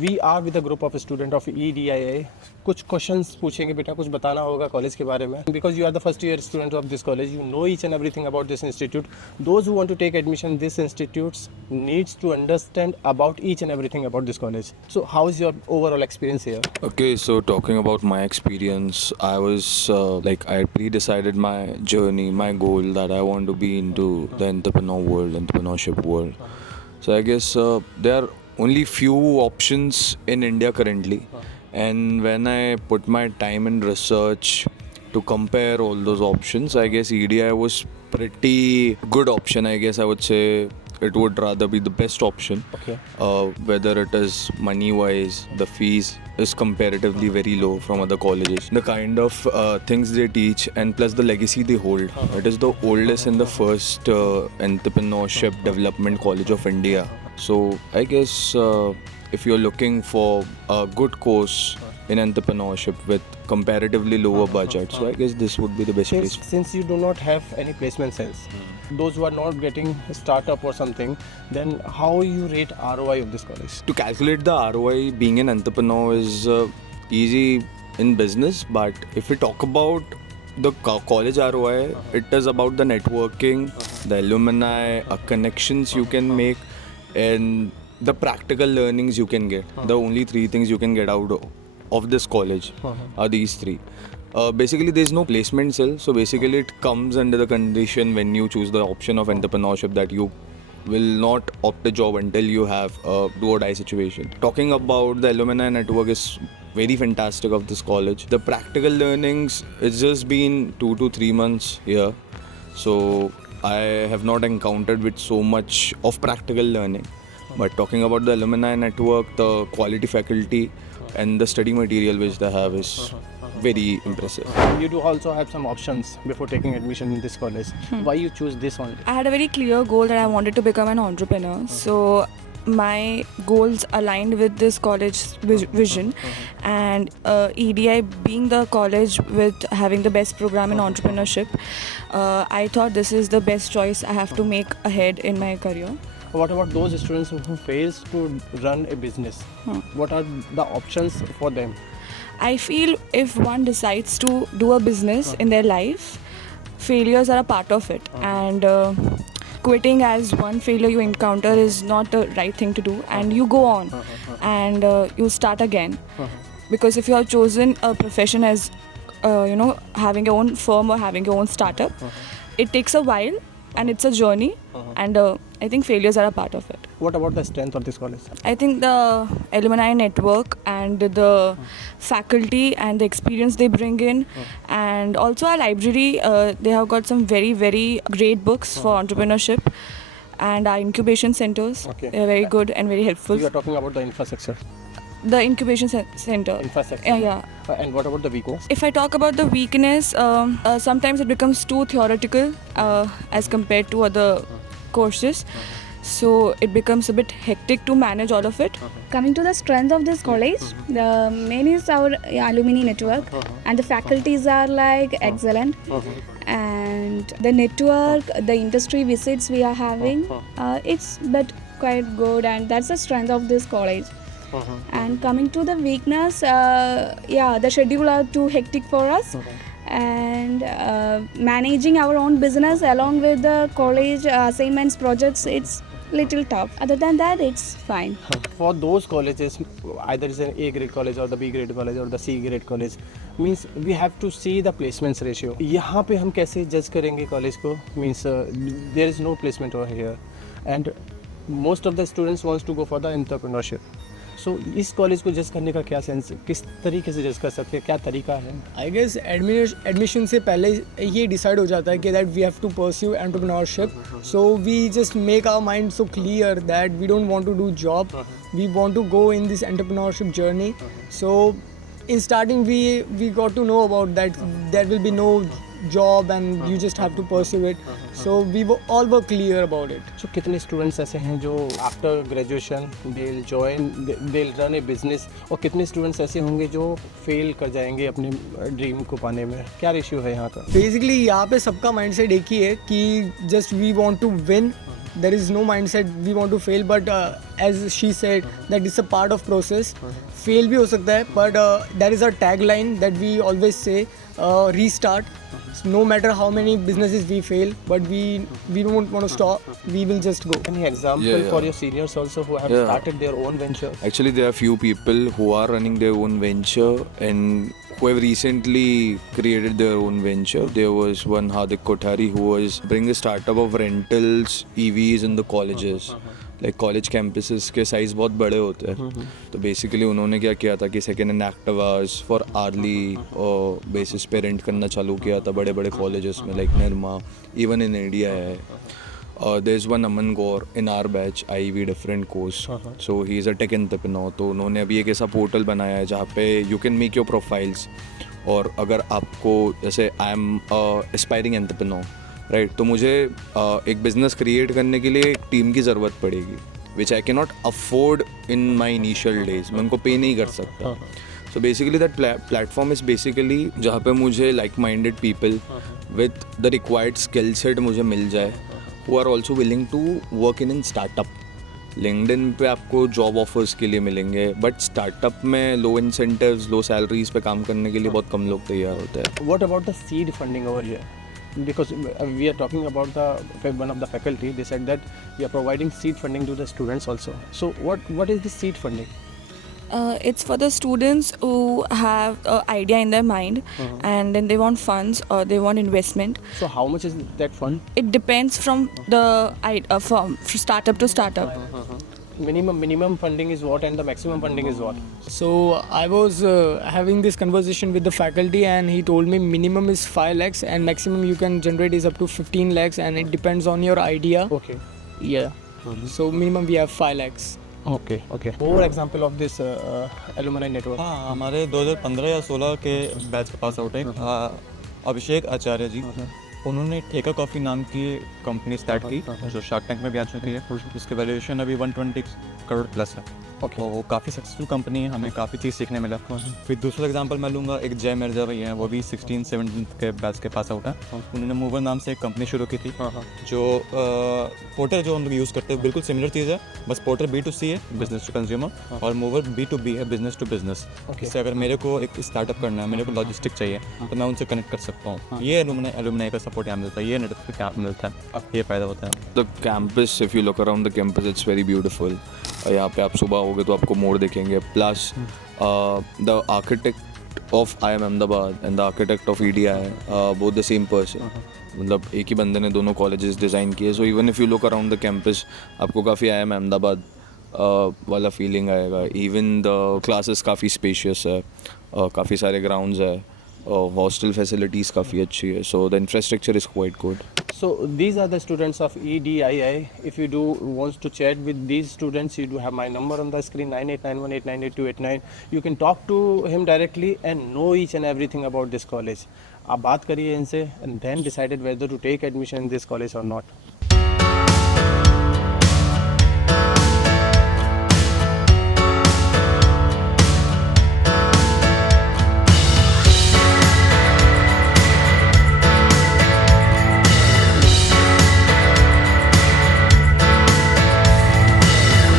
We are with a group of student of EDIA. कुछ questions पूछेंगे बेटा, कुछ बताना होगा कॉलेज के बारे में, because you are the first year student of this college. You know each and everything about this institute. Those who want to take admission this institutes needs to understand about each and everything about this college. So how is your overall experience here? Okay, so talking about my experience, I was I pre-decided my journey, my goal that I want to be into the entrepreneurship world. So I guess there are only few options in India currently, and when I put my time and research to compare all those options, I guess EDI was pretty good option. I guess I would say it would rather be the best option. Okay. Whether it is money wise, the fees is comparatively very low from other colleges, the kind of things they teach, and plus the legacy they hold. It is the oldest and the first entrepreneurship development college of India. So I guess if you're looking for a good course in entrepreneurship with comparatively lower budget, so I guess this would be the best place. Since you do not have any placement cells, those who are not getting a startup or something, then how you rate ROI of this college? To calculate the ROI, being an entrepreneur is easy in business, but if we talk about the college ROI, it is about the networking, the alumni, connections you can make, and the practical learnings you can get. The only three things you can get out of this college are these three. Basically, there is no placement cell, so basically it comes under the condition when you choose the option of entrepreneurship that you will not opt a job until you have a do or die situation. Talking about the alumni network is very fantastic of this college. The practical learnings, it's just been 2 to 3 months here, so I have not encountered with so much of practical learning. But talking about the alumni network, the quality faculty and the study material which they have is very impressive. You do also have some options before taking admission in this college. Why you choose this only? I had a very clear goal that I wanted to become an entrepreneur. So my goals aligned with this college's vision, and EDI being the college with having the best program in entrepreneurship, I thought this is the best choice I have to make ahead in my career. What about those students who fails to run a business? What are the options for them? I feel if one decides to do a business in their life, failures are a part of it, and quitting as one failure you encounter is not the right thing to do, and you go on and you start again. Because if you have chosen a profession as having your own firm or having your own startup, it takes a while and it's a journey, and I think failures are a part of it. What about the strength of this college? I think the alumni network and the faculty and the experience they bring in, and also our library, they have got some very, very great books for entrepreneurship, and our incubation centers, they are very good and very helpful. You are talking about the infrastructure. The incubation center. Infrastructure. Yeah. And what about the weakness? If I talk about the weakness, sometimes it becomes too theoretical as compared to other courses. So it becomes a bit hectic to manage all of it. Coming to the strength of this college, the main is our alumni network, and the faculties are like excellent. And the network, the industry visits we are having, it's but quite good, and that's the strength of this college. And coming to the weakness, the schedule are too hectic for us, and managing our own business along with the college assignments, projects, it's little tough. Other than that, it's fine. For those colleges, either it's an A grade college or the B grade college or the C grade college, means we have to see the placements ratio. यहाँ पे हम कैसे जज करेंगे college को? Means there is no placement over here, and most of the students wants to go for the entrepreneurship. सो इस college को जज करने का क्या सेंस, किस तरीके से जज कर सकते हैं, क्या तरीका है? आई गेस एडमिशन से पहले ये डिसाइड हो जाता है कि that we have to pursue entrepreneurship. So we just make our mind so clear that we don't want to do job, we want to go in this entrepreneurship journey. So in starting we got to know about that there will be no job and you just have to pursue it. So we all were clear about it. So कितने students ऐसे हैं जो after graduation they'll run a business, और कितने students ऐसे होंगे जो fail कर जाएंगे अपने ड्रीम को पाने में? क्या रेशियो है यहाँ का? बेसिकली यहाँ पे सबका माइंडसेट एक ही है कि just we want to win there is no mindset we want to fail, but as she said that it's a part of process. Fail भी हो सकता है, but that is our tagline that we always say, restart. No matter how many businesses we fail, but we don't want to stop. We will just go. Any example Yeah, yeah. for your seniors also who have Yeah. started their own venture? Actually, there are few people who are running their own venture and who have recently created their own venture. There was one Hardik Kothari who was bringing a startup of rentals EVs in the colleges. Like college campuses के size बहुत बड़े होते हैं, तो basically उन्होंने क्या किया था कि second hand activas for early basis पे रेंट करना चालू किया था बड़े बड़े कॉलेजेस में, like Nirma, even in India है. There is one Aman Gaur in our batch, IEV different course, so he is a tech entrepreneur. तो उन्होंने अभी एक ऐसा पोर्टल बनाया है जहाँ पे you can make your profiles, और अगर आपको जैसे I am aspiring entrepreneur, right, तो मुझे एक बिज़नेस क्रिएट करने के लिए एक टीम की ज़रूरत पड़ेगी, which I can not afford in my initial days. मैं उनको पे नहीं कर सकता. So basically that platform is basically जहाँ पे मुझे like minded people with the required skill set मुझे मिल जाए, who are also willing to work in startup. LinkedIn पे आपको जॉब ऑफर्स के लिए मिलेंगे, बट स्टार्टअप में लो इंसेंटिव्स, लो सैलरीज पे काम करने के लिए बहुत कम लोग तैयार होते हैं. What about the seed funding over here? Because we are talking about one of the faculty, they said that we are providing seed funding to the students also. So what is the seed funding? It's for the students who have an idea in their mind and then they want funds or they want investment. So how much is that fund? It depends from the from startup to startup. Minimum funding is what and the maximum funding is what? So I was having this conversation with the faculty, and he told me minimum is 5 lakhs and maximum you can generate is up to 15 lakhs, and it depends on your idea. Okay. Yeah. So minimum we have 5 lakhs. Okay. More example of this alumni network. हाँ, हमारे 2015 या 16 के batch के pass out है अभिषेक आचार्य जी. उन्होंने ठेका coffee नाम की कंपनी स्टार्ट की जो शार्क टैंक में भी आ चुकी है, जिसकी वैल्यूएशन अभी 120 करोड़ प्लस है. Okay. तो वो काफ़ी सक्सेसफुल कंपनी है, हमें काफ़ी चीज़ सीखने मिला. फिर दूसरा एग्जांपल मैं लूँगा, एक जय मिर्जा भैया हैं, वो भी 16-17 के बैच के पास आउट है. उन्होंने मूवर नाम से एक कंपनी शुरू की थी, जो पोर्टल जो हम लोग यूज़ करते हैं बिल्कुल सिमिलर चीज़ है, बस पोर्टल B2C है, बिजनेस टू कंज्यूमर, और मूवर B2B है, बिजनेस टू बिजनेस. इससे अगर मेरे को एक स्टार्टअप करना है, मेरे को लॉजिस्टिक चाहिए, तो मैं उनसे कनेक्ट कर सकता हूँ. ये एलुमनाई का सपोर्ट यहाँ मिलता है, ये नेटवर्क पे मिलता है, ये फ़ायदा होता है. The campus, if you look around the campus, it's very beautiful. यहाँ पे आप सुबह आओगे तो आपको मोर दिखेंगे. Plus the architect of IIM Ahmedabad and the architect of EDI both the same person. मतलब एक ही बंदे ने दोनों कॉलेजेस डिज़ाइन किए. So even if you look around the campus, आपको काफ़ी IIM अहमदाबाद वाला फीलिंग आएगा. इवन द क्लासेस काफ़ी स्पेशियस है, काफ़ी सारे ग्राउंड्स है, हॉस्टल फैसिलिटीज़ काफ़ी अच्छी है. So the infrastructure is quite good. So these are the students of EDII. If you do wants to chat with these students, you do have my number on the screen, 9891898289. You can talk to him directly and know each and everything about this college. आप बात करिए इनसे and then decided whether to take admission in this college or not.